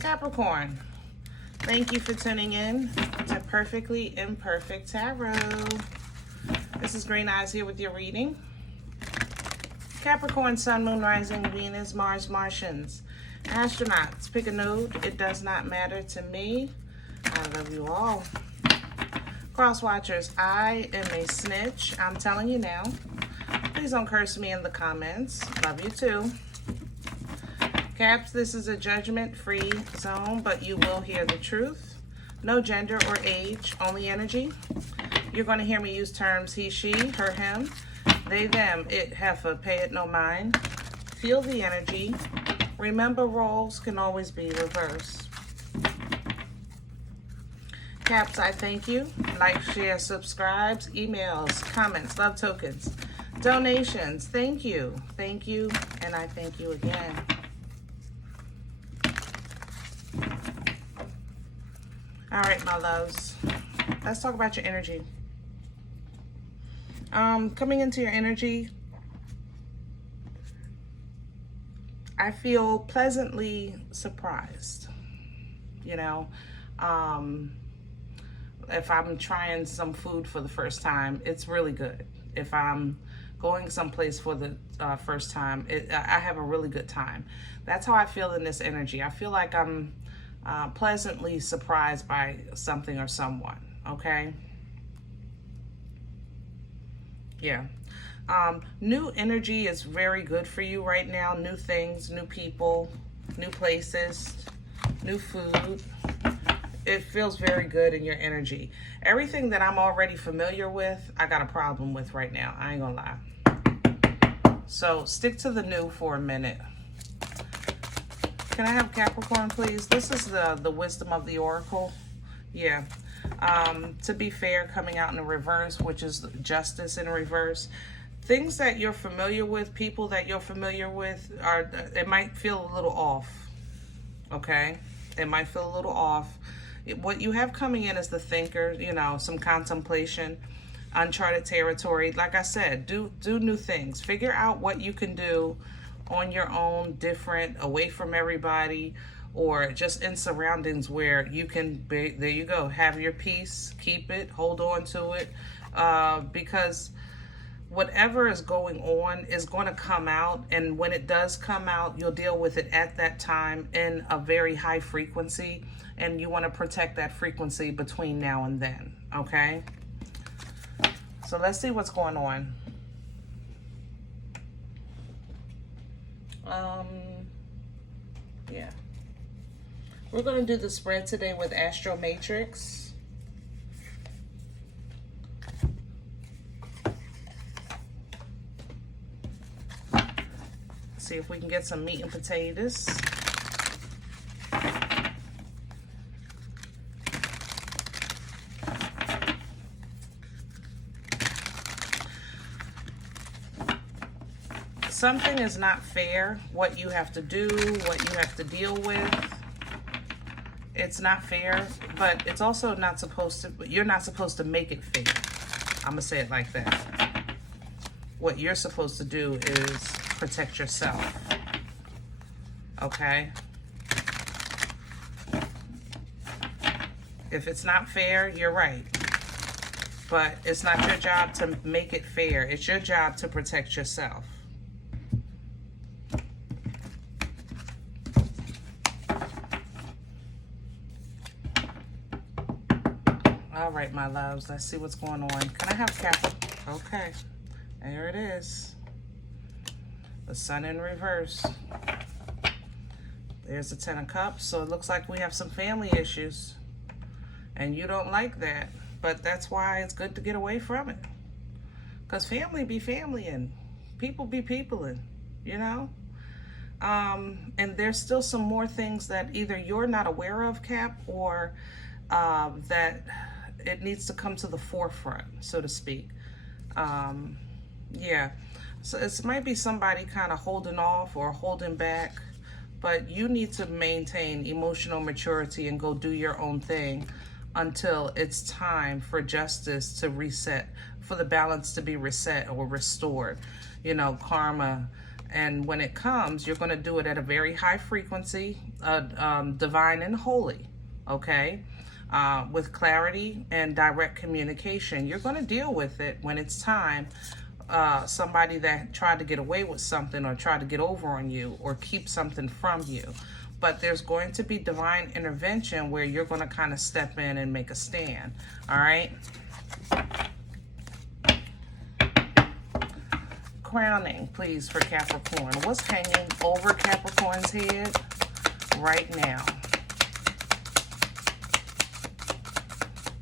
Capricorn, thank you for tuning in to Perfectly Imperfect Tarot. This is Green Eyes here with your reading. Capricorn, Sun, Moon, Rising, Venus, Mars, Martians. Astronauts, pick a node. It does not matter to me. I love you all. Cross watchers, I am a snitch. I'm telling you now. Please don't curse me in the comments. Love you too. Caps, this is a judgment-free zone, but you will hear the truth. No gender or age, only energy. You're going to hear me use terms he, she, her, him, they, them, it, heifer, pay it no mind. Feel the energy. Remember, roles can always be reversed. Caps, I thank you. Like, share, subscribes, emails, comments, love tokens, donations. Thank you. Thank you. And I thank you again. All right, my loves. Let's talk about your energy. Coming into your energy, I feel pleasantly surprised. You know, if I'm trying some food for the first time, it's really good. If I'm going someplace for the first time, I have a really good time. That's how I feel in this energy. I feel like I'm pleasantly surprised by something or someone, okay? Yeah. New energy is very good for you right now. New things, new people, new places, new food. It feels very good in your energy. Everything that I'm already familiar with, I got a problem with right now. I ain't gonna lie. So stick to the new for a minute. Can I have Capricorn, please? This is the wisdom of the oracle. Yeah. To be fair, coming out in the reverse, which is justice in reverse. Things that you're familiar with, people that you're familiar with, it might feel a little off. Okay? It might feel a little off. What you have coming in is the thinker, you know, some contemplation, uncharted territory. Like I said, do new things. Figure out what you can do on your own, different, away from everybody, or just in surroundings where you can be, there you go, have your peace, keep it, hold on to it, because whatever is going on is going to come out, and when it does come out, you'll deal with it at that time in a very high frequency, and you want to protect that frequency between now and then, okay? So let's see what's going on. Yeah. We're going to do the spread today with Astro Matrix. See if we can get some meat and potatoes. Something is not fair, what you have to do, what you have to deal with. It's not fair, but it's also not supposed to, you're not supposed to make it fair. I'm gonna say it like that. What you're supposed to do is protect yourself, okay? If it's not fair, you're right. But it's not your job to make it fair. It's your job to protect yourself. All right, my loves, let's see what's going on. Can I have Capricorn? Okay, there it is. The Sun in reverse. There's the Ten of Cups. So it looks like we have some family issues. And you don't like that. But that's why it's good to get away from it. Because family be family and people be peopling, you know? And there's still some more things that either you're not aware of, Cap, or that it needs to come to the forefront, so to speak. Yeah, so it might be somebody kind of holding off or holding back, but you need to maintain emotional maturity and go do your own thing until it's time for justice to reset, for the balance to be reset or restored. You know, karma And when it comes, you're going to do it at a very high frequency, divine and holy, okay? With clarity and direct communication. You're going to deal with it when it's time. Somebody that tried to get away with something or tried to get over on you or keep something from you. But there's going to be divine intervention where you're going to kind of step in and make a stand, all right? Crowning, please, for Capricorn. What's hanging over Capricorn's head right now?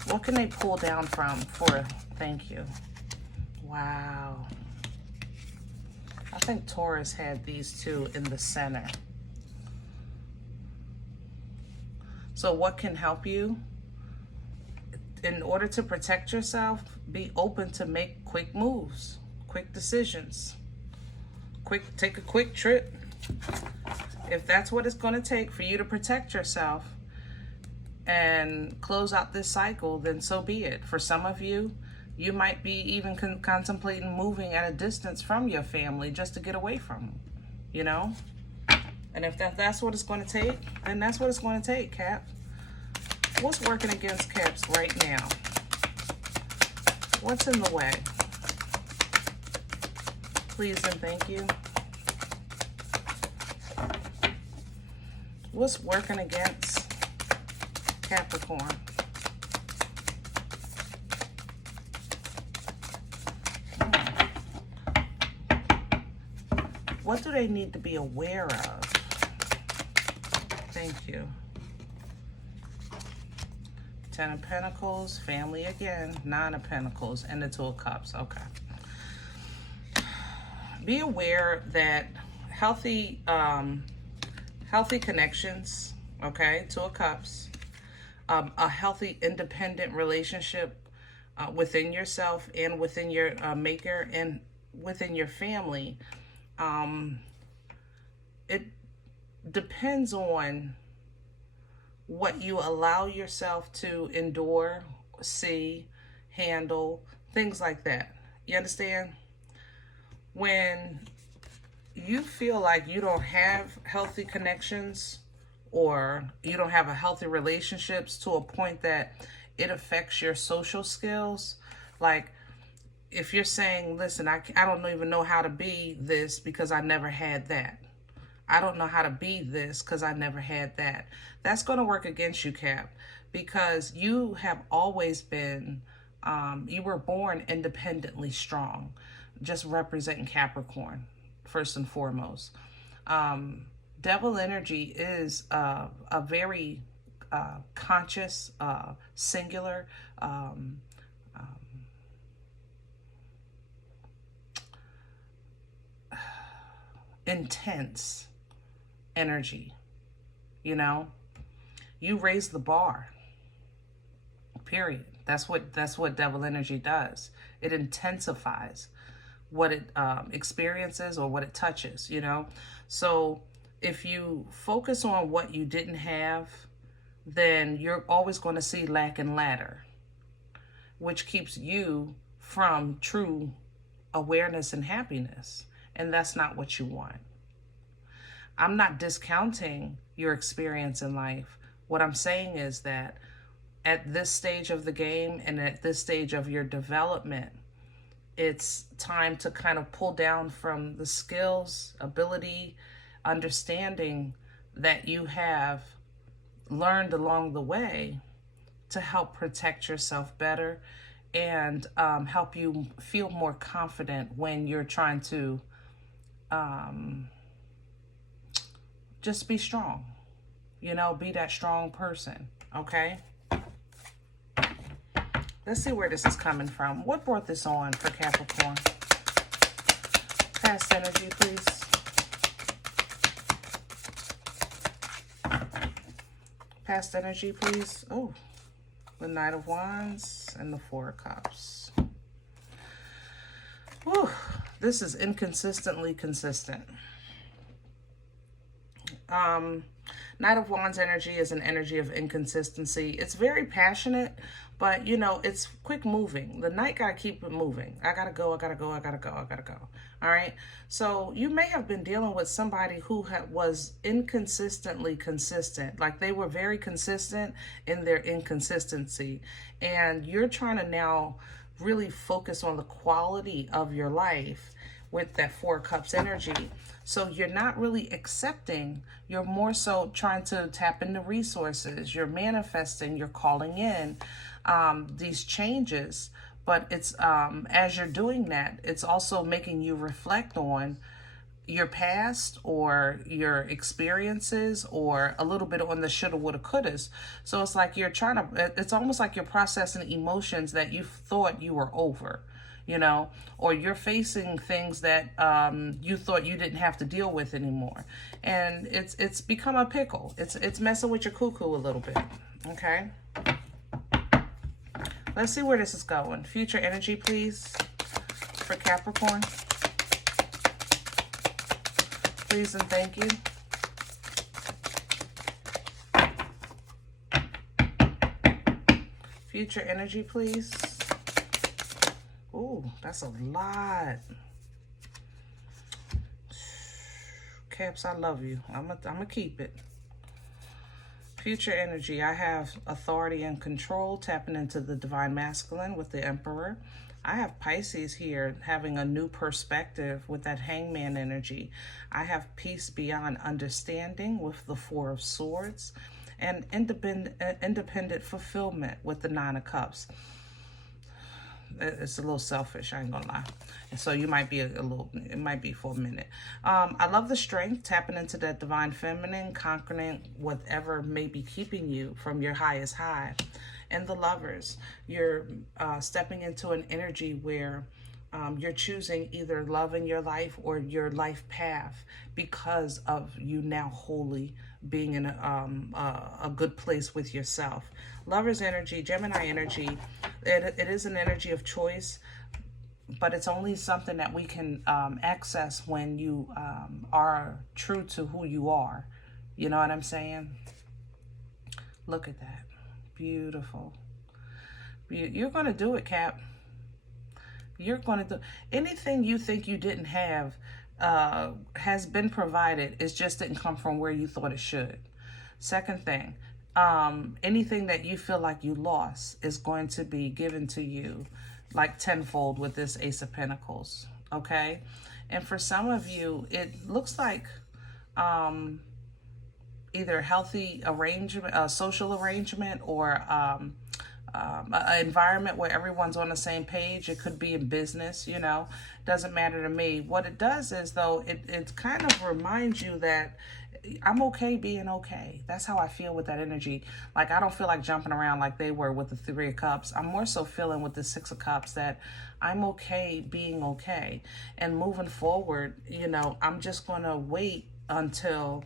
What can they pull down from for, thank you. Wow. I think Taurus had these two in the center. So what can help you? In order to protect yourself, be open to make quick moves. Quick decisions. Take a quick trip. If that's what it's going to take for you to protect yourself and close out this cycle, then so be it. For some of you, you might be even contemplating moving at a distance from your family just to get away from them, you know? And if that's what it's going to take, then that's what it's going to take, Cap. What's working against Caps right now? What's in the way? Please and thank you. What's working against Capricorn? What do they need to be aware of? Thank you. 10 of Pentacles, family again, 9 of Pentacles, and the 2 of Cups. Okay. Be aware that healthy connections, okay, 2 of Cups, a healthy independent relationship within yourself and within your maker and within your family. It depends on what you allow yourself to endure, see, handle, things like that. You understand? When you feel like you don't have healthy connections or you don't have a healthy relationships to a point that it affects your social skills, like if you're saying, listen, I don't even know how to be this because I never had that. I don't know how to be this because I never had that. That's going to work against you, Cap, because you have always been, you were born independently strong, just representing Capricorn, first and foremost. Devil energy is a very conscious, singular, intense energy. You know, you raise the bar, period. That's what devil energy does. It intensifies what it experiences or what it touches, you know. So if you focus on what you didn't have, then you're always going to see lack and ladder, which keeps you from true awareness and happiness. And that's not what you want. I'm not discounting your experience in life. What I'm saying is that at this stage of the game and at this stage of your development, it's time to kind of pull down from the skills, ability, understanding that you have learned along the way to help protect yourself better and help you feel more confident when you're trying to just be strong, you know, be that strong person, okay? Let's see where this is coming from. What brought this on for Capricorn? Past energy, please. Past energy, please. Oh, the Knight of Wands and the 4 of Cups. Whew, this is inconsistently consistent. Knight of Wands energy is an energy of inconsistency. It's very passionate, but you know, it's quick moving. The Knight got to keep it moving. I got to go, I got to go, I got to go, I got to go. All right. So you may have been dealing with somebody who was inconsistently consistent. Like they were very consistent in their inconsistency. And you're trying to now really focus on the quality of your life with that Four of Cups energy. So you're not really accepting, you're more so trying to tap into resources. You're manifesting, you're calling in these changes. But it's as you're doing that, it's also making you reflect on your past or your experiences or a little bit on the shoulda, woulda, couldas. So it's like you're trying to, it's almost like you're processing emotions that you thought you were over, you know, or you're facing things that you thought you didn't have to deal with anymore. And it's become a pickle. It's messing with your cuckoo a little bit, okay? Let's see where this is going. Future energy, please, for Capricorn. Please and thank you. Future energy, please. Ooh, that's a lot. Caps, I love you. I'm gonna keep it. Future energy, I have authority and control, tapping into the divine masculine with the Emperor. I have Pisces here having a new perspective with that Hangman energy. I have peace beyond understanding with the Four of Swords, and independent fulfillment with the Nine of Cups. It's a little selfish, I ain't gonna lie. And so you might be a little, it might be for a minute. I love the strength, tapping into that divine feminine, conquering whatever may be keeping you from your highest high. And the Lovers, you're stepping into an energy where you're choosing either love in your life or your life path because of you now wholly being in a good place with yourself. Lovers energy, Gemini energy, it is an energy of choice, but it's only something that we can access when you are true to who you are. You know what I'm saying? Look at that. Beautiful. You're going to do it, Cap. You're going to do anything you think you didn't have has been provided. It just didn't come from where you thought it should. Second thing, anything that you feel like you lost is going to be given to you like tenfold with this Ace of Pentacles. Okay. And for some of you, it looks like either healthy arrangement, social arrangement, or an environment where everyone's on the same page. It could be in business, you know, doesn't matter to me. What it does is, though, it kind of reminds you that I'm okay being okay. That's how I feel with that energy. Like, I don't feel like jumping around like they were with the Three of Cups. I'm more so feeling with the Six of Cups that I'm okay being okay. And moving forward, you know, I'm just going to wait until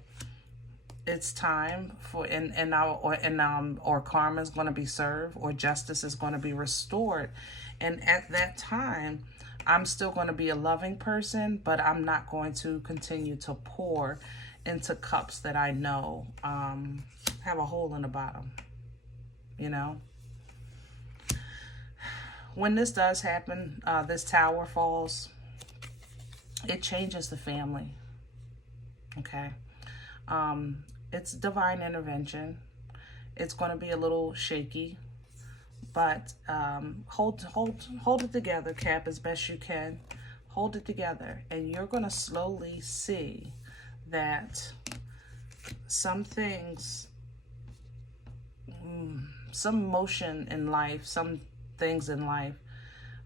it's time for, or karma is going to be served, or justice is going to be restored. And at that time, I'm still going to be a loving person, but I'm not going to continue to pour into cups that I know have a hole in the bottom, you know. When this does happen, this tower falls, it changes the family, okay? It's divine intervention. It's going to be a little shaky, but hold it together, Cap, as best you can. Hold it together, and you're going to slowly see that some things, some motion in life, some things in life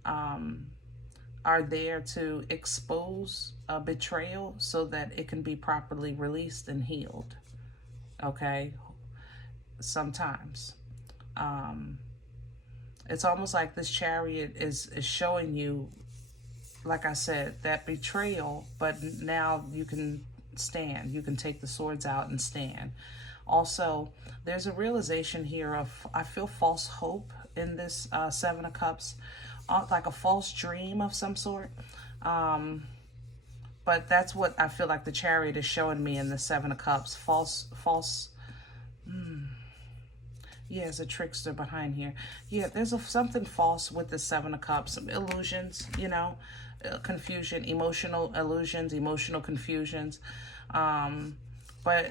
are there to expose a betrayal so that it can be properly released and healed. Okay? Sometimes. It's almost like this Chariot is showing you, like I said, that betrayal, but now you can stand. You can take the swords out and stand. Also, there's a realization here of, I feel false hope in this Seven of Cups, like a false dream of some sort. But that's what I feel like the Chariot is showing me in the Seven of Cups. False Yeah, there's a trickster behind here. Yeah, there's something false with the Seven of Cups. Some illusions, you know, confusion, emotional illusions, emotional confusions. But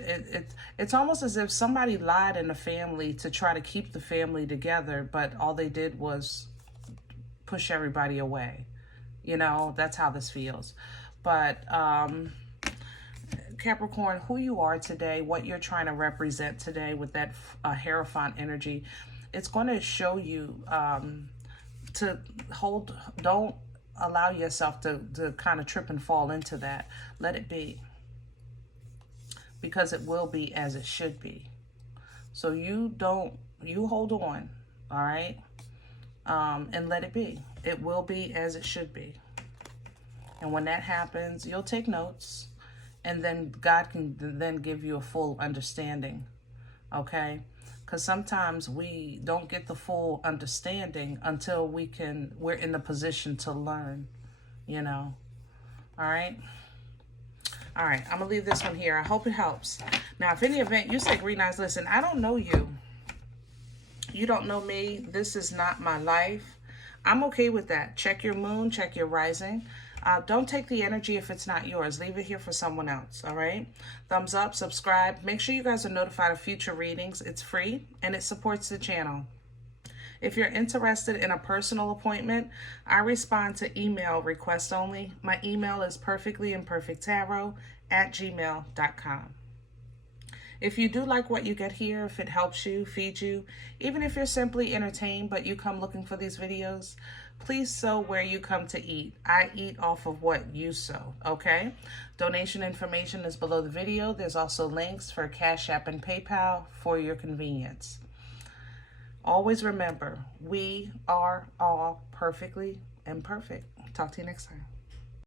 it's almost as if somebody lied in the family to try to keep the family together, but all they did was push everybody away. You know, that's how this feels. But Capricorn, who you are today, what you're trying to represent today with that Hierophant energy, it's going to show you to don't allow yourself to kind of trip and fall into that. Let it be. Because it will be as it should be. So you hold on, all right? And let it be. It will be as it should be. And when that happens, you'll take notes, and then God can then give you a full understanding, okay? Because sometimes we don't get the full understanding until we're in the position to learn, you know? All right? All right, I'm going to leave this one here. I hope it helps. Now, if in the event you say, Green Eyes, listen, I don't know you. You don't know me. This is not my life. I'm okay with that. Check your moon, check your rising. Don't take the energy if it's not yours. Leave it here for someone else, all right? Thumbs up, subscribe. Make sure you guys are notified of future readings. It's free, and it supports the channel. If you're interested in a personal appointment, I respond to email request only. My email is perfectlyimperfecttarot@gmail.com. If you do like what you get here, if it helps you, feeds you, even if you're simply entertained but you come looking for these videos, please sow where you come to eat. I eat off of what you sow, okay? Donation information is below the video. There's also links for Cash App and PayPal for your convenience. Always remember, we are all perfectly imperfect. Talk to you next time.